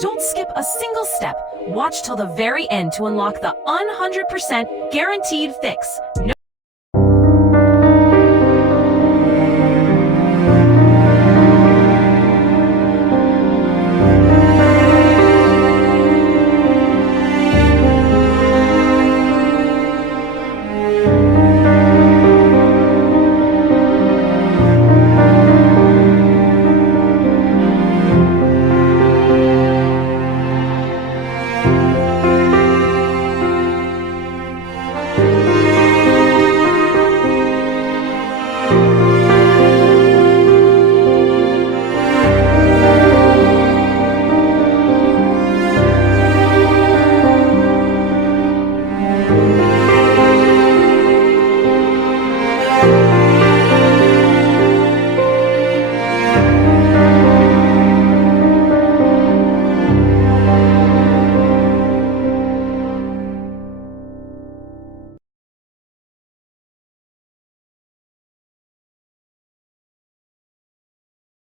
Don't skip a single step. Watch till the very end to unlock the 100% guaranteed fix. No